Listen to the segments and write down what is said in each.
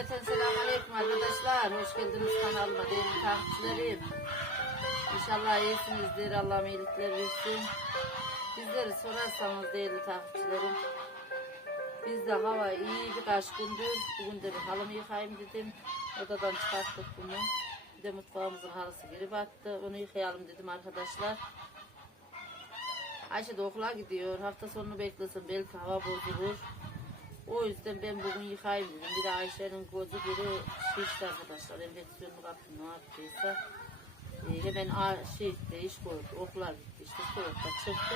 Cümleten selamun arkadaşlar. Hoş geldiniz kanalıma değerli takipçilerim. İnşallah iyisinizdir. Allah'ım iyilikler versin. Bizleri sorarsanız değerli takipçilerim. Bizde hava iyi birkaç gündür. Bugün de bir halımı yıkayayım dedim. Odadan çıkarttık bunu. Bir de mutfağımızın halısı geri battı. Onu yıkayalım dedim arkadaşlar. Ayşe de okula gidiyor. Hafta sonunu beklesin. Belki hava bozulur. O yüzden ben bugün yıkayayım dedim. Bir de Ayşe'nin gözü biri şişti arkadaşlar. Enfeksiyonlu kaptı ne yaptıysa. Ee, hemen a- şey iş koydu. Okula gitti. İşte soğukta çıktı.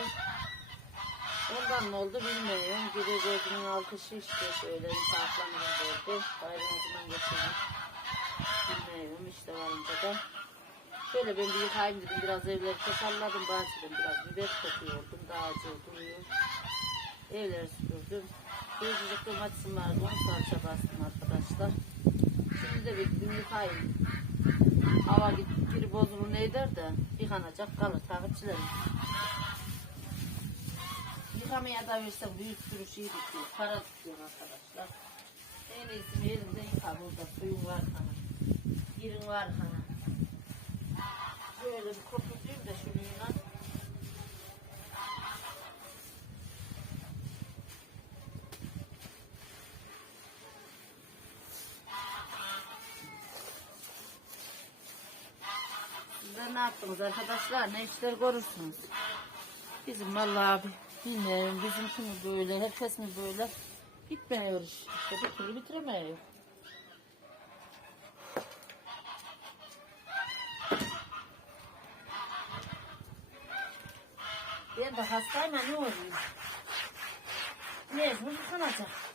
Ondan ne oldu bilmiyorum. Biri gözünün altı şişti. Şöyle intihaplanırım gördü. Bayram zaman geçirmiş. Bilmiyorum işte varınca da. Şöyle ben bir yıkayayım dedim. Biraz evleri toparladım. Bahçeden biraz biber topuyordum. Daha acı duruyor. Evleri süpürdüm. Gözcük domatesim vardı. Onu salça bastım arkadaşlar. Şimdi de bir gün yıkayayım. Hava git, biri bozulur ne eder de yıkanacak kalır takipçilerim. Yıkamaya da versem büyük sürü şey bitiyor. Para tutuyor arkadaşlar. En iyisi bir elimde yıka burada. Suyun var kana. Yerin var kana. Böyle bir koputayım da şununla. Sizler ne yaptınız arkadaşlar? Ne işler görürsünüz? Bizim vallahi abi bilmiyorum bizimki mi böyle, herkes mi böyle? Bitmiyor işte, bir türlü bitiremiyor. Ben de hastayım ne oluyor? Mecbur yıkanacak.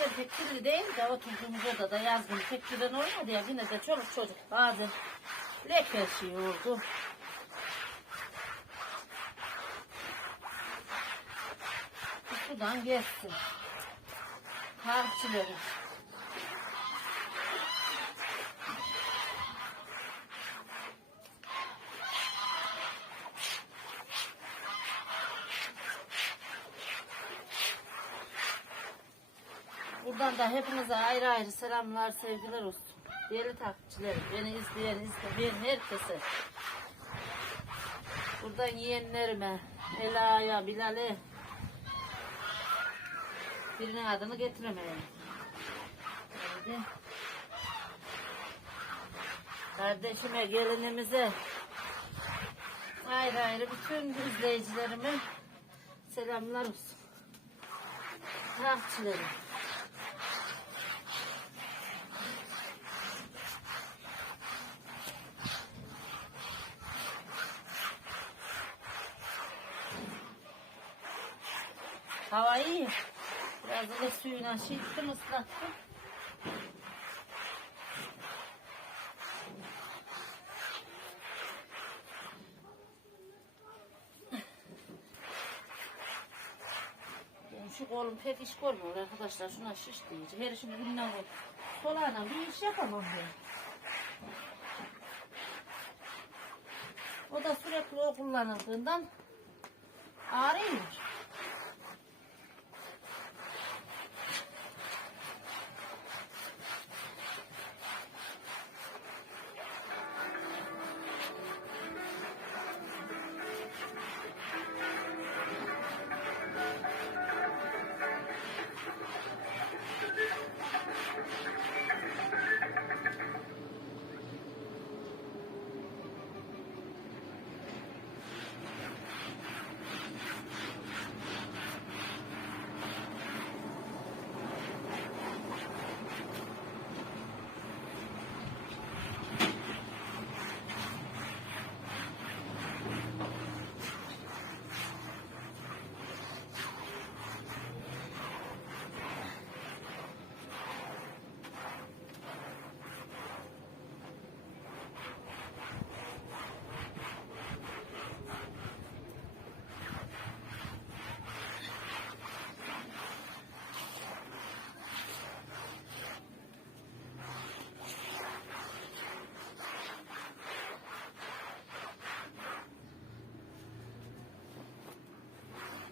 Zaten pek kirli değil de oturduğumuz odada yazgın pek kirli olmadı ya yine de çoluk çocuk bazen leke şey oldu. Sudan geçsin. Harçları. Buradan da hepinize ayrı ayrı selamlar, sevgiler olsun. Değerli takipçilerim, beni izleyen, izleyen herkese. Buradan yeğenlerime, Ela'ya, Bilal'e, birinin adını getiremeyim. Haydi. Kardeşime, gelinimize, ayrı ayrı bütün izleyicilerime selamlar olsun. Takipçilerim. Hava iyi. Biraz da suyuna şiştim ıslattım. Benim şu kolum pek iş görmüyor arkadaşlar. Şuna şiş diyece. Her işimi bundan koy. Solağına bir iş yapamam ben. O da sürekli o kullanıldığından ağrıyor.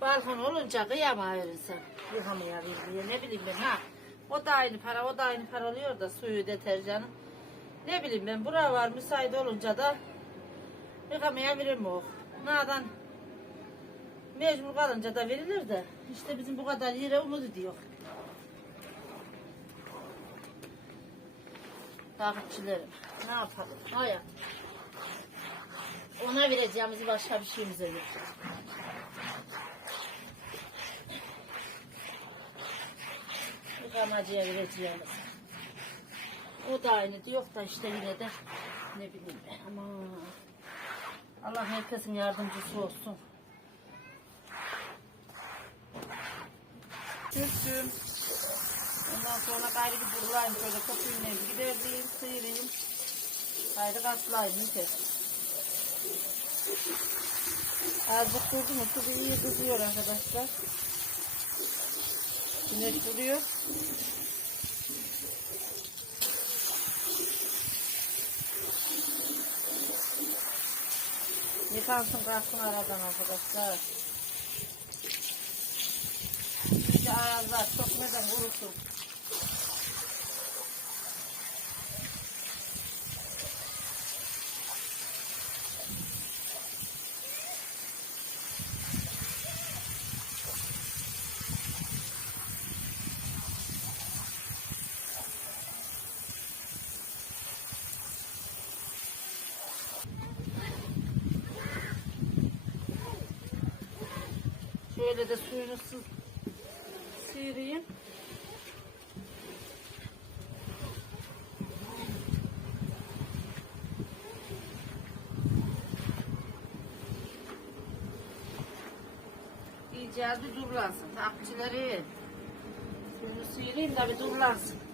Balkon olunca kıyamıyor insan. Yıkamayabilir diye ne bileyim ben ha. O da aynı para o da aynı para oluyor da suyu deterjanı. Ne bileyim ben bura var müsait olunca da yıkamayabilir mi o? Nadan mecbur kalınca da verilir de işte bizim bu kadar yere umut ediyor. Takipçilerim ne yapalım? Hayat. Ona vereceğimiz başka bir şeyimiz yok. Yıkamacıya vereceğimiz. O da aynı diyor da işte yine de ne bileyim ama Allah herkesin yardımcısı olsun. Sürtüm. Ondan sonra gayrı bir durulayım şöyle köpüğünle giderdim, sıyırayım. Gayrı katlayayım yeter. Azıcık durdu mu? Tuzu iyi kızıyor arkadaşlar. Güneş vuruyor. Yıkansın kalksın aradan arkadaşlar. İyice ayazlar sokmadan kurusun. Şöyle de suyunu sı sıyırayım. İyice bir durlansın. Takipçileri. Suyunu sıyırayım da bir durlansın.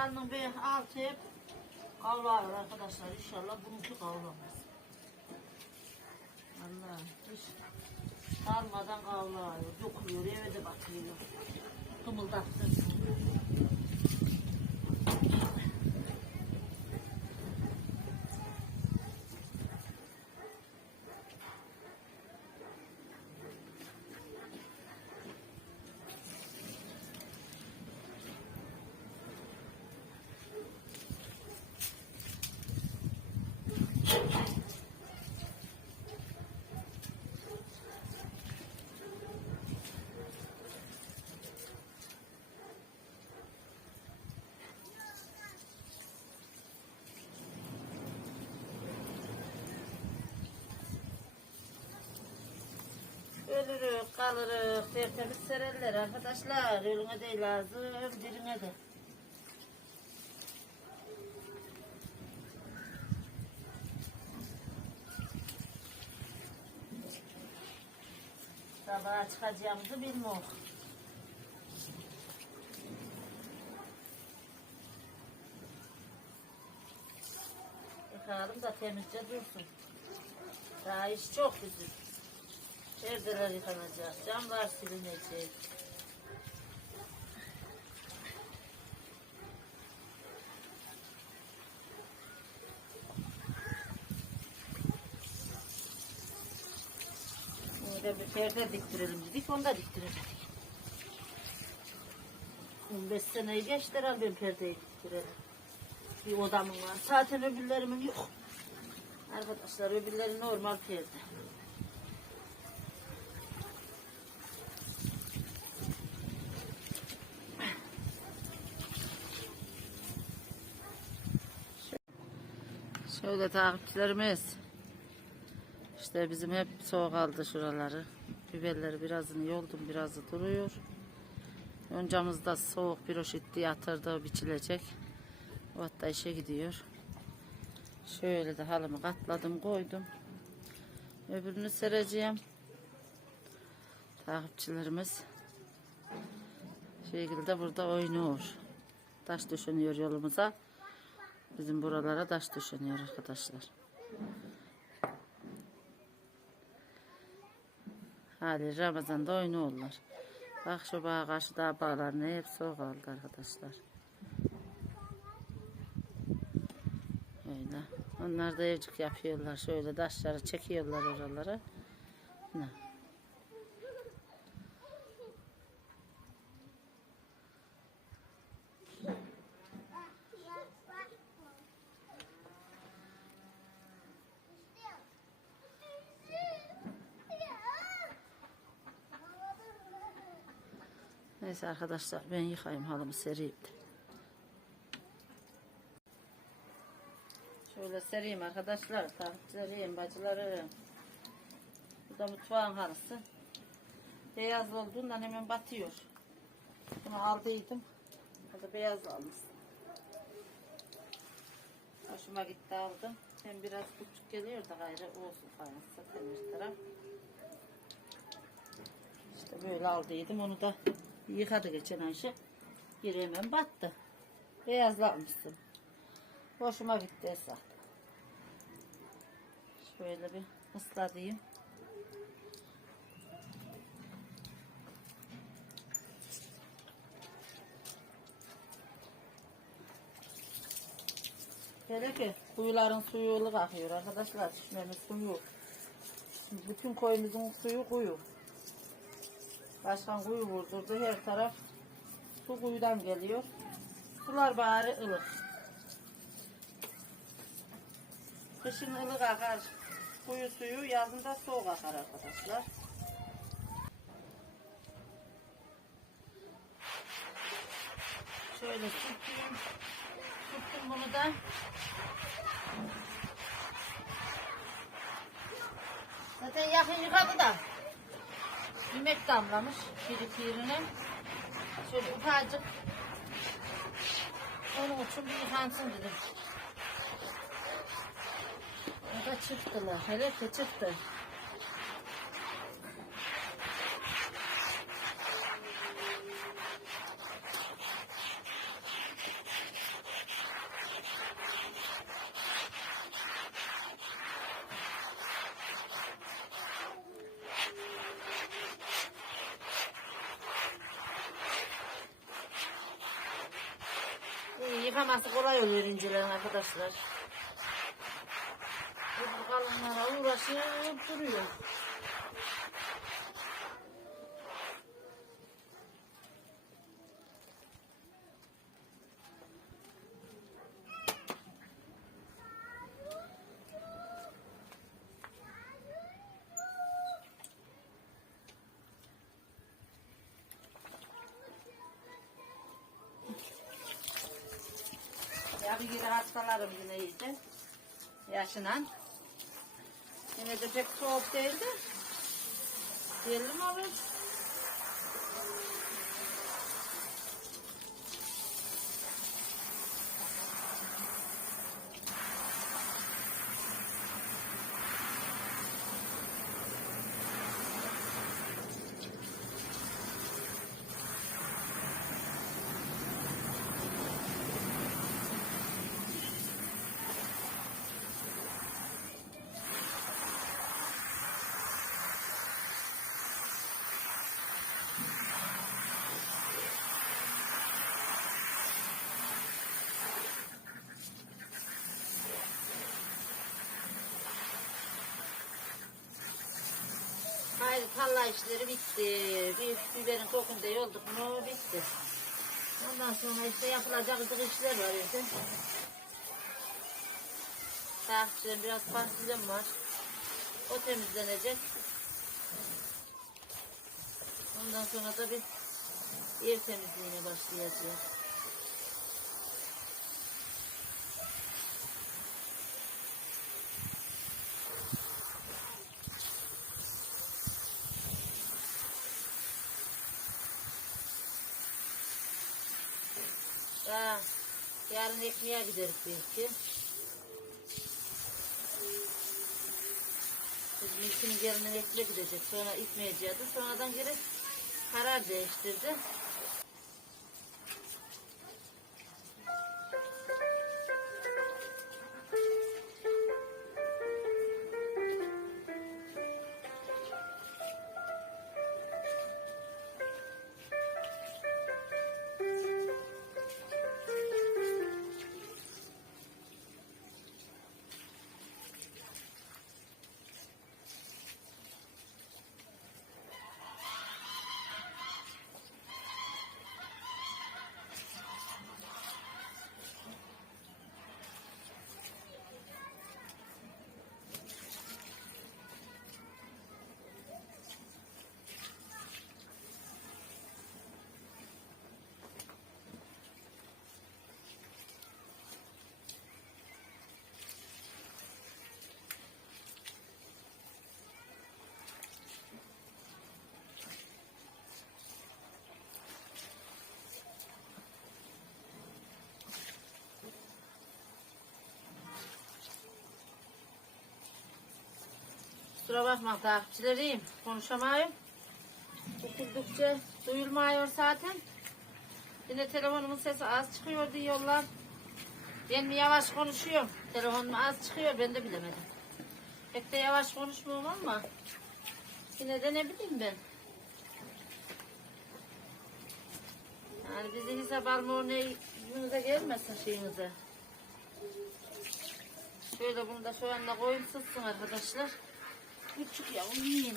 Gökhan'ın bir altı hep kavlar arkadaşlar. İnşallah bununki kavlamaz. Allah hiç sarmadan kavlar. Dokuyor eve de bakıyor. Kımıldattı. Ölürük, kalırık, tertemiz sererler arkadaşlar. Ölüne de lazım, dirine de. daha çıkacağımızı bilmiyorum. Yıkayalım da temizce dursun. Daha iş çok bizim. Evdeler yıkanacak, camlar silinecek. Burada bir perde diktirelim dedik, onu da diktiremedik. 15 seneyi geçti herhalde ben perdeyi diktirelim. Bir odamın var. Zaten öbürlerimin yok. Arkadaşlar öbürleri normal perde. Şöyle takipçilerimiz. İşte bizim hep soğuk aldı şuraları. Biberleri birazını yoldum, birazı duruyor. Öncamızda soğuk bir oşitti yatırdı, biçilecek. O hatta işe gidiyor. Şöyle de halımı katladım, koydum. Öbürünü sereceğim. Takipçilerimiz. şekilde burada oynuyor. Taş döşeniyor yolumuza. Bizim buralara taş döşeniyor arkadaşlar. Hali Ramazan'da oynuyorlar. Bak şu bağa karşı dağ bağlarını hep soğuk aldı arkadaşlar. Öyle. Onlar da evcik yapıyorlar. Şöyle taşları çekiyorlar oralara. Ne? Neyse arkadaşlar ben yıkayayım halımı sereyim de. Şöyle sereyim arkadaşlar. Takipçilerim, bacılarım. Bu da mutfağın halısı. Beyaz olduğundan hemen batıyor. Bunu aldıydım. Bu da beyaz almış. Hoşuma gitti aldım. Hem biraz küçük geliyor da gayrı olsun fayansa temiz taraf. İşte böyle aldıydım. Onu da yıkadı geçen Ayşe. Hemen battı. Beyazlamışsın. Hoşuma gitti Esat. Şöyle bir ısladayım. Hele ki kuyuların suyu akıyor arkadaşlar. Çeşmenin suyu. Bütün koyumuzun suyu kuyu. Başkan kuyu vurdurdu. Her taraf su kuyudan geliyor. Sular bari ılık. Kışın ılık akar. Kuyu suyu yazında soğuk akar arkadaşlar. Şöyle sürteyim. Sürttüm bunu da. Zaten yakın yıkadı da. Yemek damlamış biri pirine. Şöyle ufacık. Onun için bir yıkansın dedim. O da çıktılar. Hele ki çıktı. İyi, Yıkaması kolay oluyor incilerin arkadaşlar. Bu kalınlara uğraşıp duruyor. Ya bir yere hastalarım yine iyice. Yaşınan. Yine de pek soğuk değildi. Mi olur? Tarla işleri bitti. Bir biberin kokunda yolduk mu bitti. Ondan sonra işte yapılacak ızık işler var evde. Takipçilerim biraz fasulyem var. O temizlenecek. Ondan sonra da bir ev temizliğine başlayacağız. Daha yarın ekmeğe gideriz belki. İkinin yarın ekmeğe gidecek. Sonra gitmeyeceğiz. Sonradan geri karar değiştirdi. Kusura bakma takipçilerim. Konuşamayım. Okudukça duyulmuyor zaten. Yine telefonumun sesi az çıkıyor diyorlar. Ben mi yavaş konuşuyorum? Telefonum az çıkıyor ben de bilemedim. Pek de yavaş konuşmuyorum ama yine de ne bileyim ben. Yani bizi hesap alma yüzünüze gelmesin şeyinize. Şöyle bunu da şu anda koyayım sızsın arkadaşlar. Küçük yavrum yeni.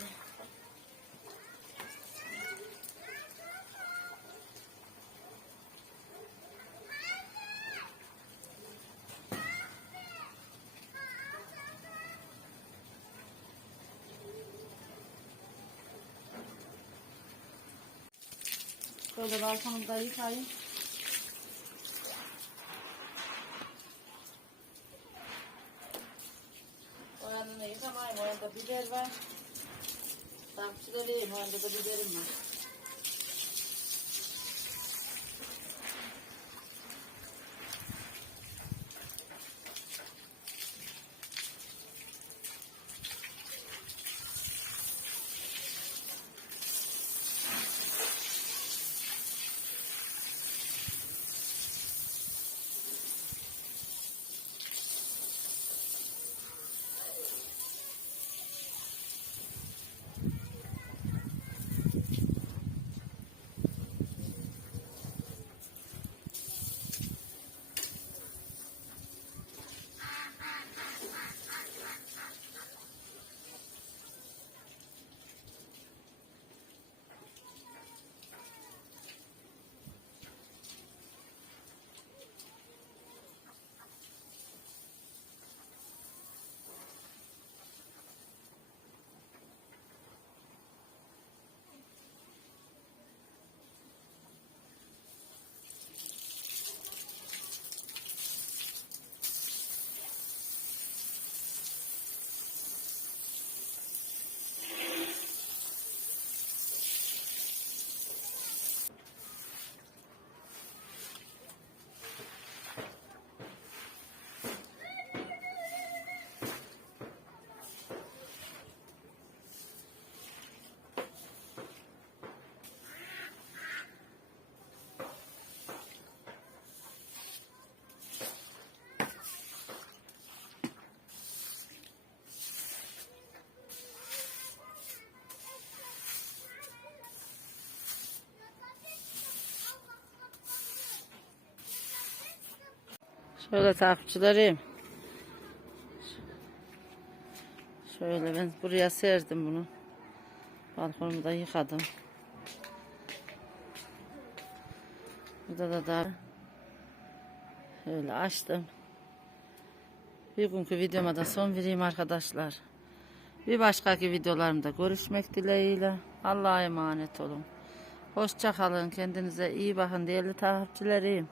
Şöyle balkonunu da yıkayayım. O yanına yıkamayayım. O yanda biber var. Takipçileriyim. O yanda da biberim var. Şöyle takipçilerim. Şöyle ben buraya serdim bunu. Balkonumu da yıkadım. Burada da da öyle açtım. Bir günkü videoma da son vereyim arkadaşlar. Bir başkaki videolarımda görüşmek dileğiyle. Allah'a emanet olun. Hoşça kalın. Kendinize iyi bakın değerli takipçilerim.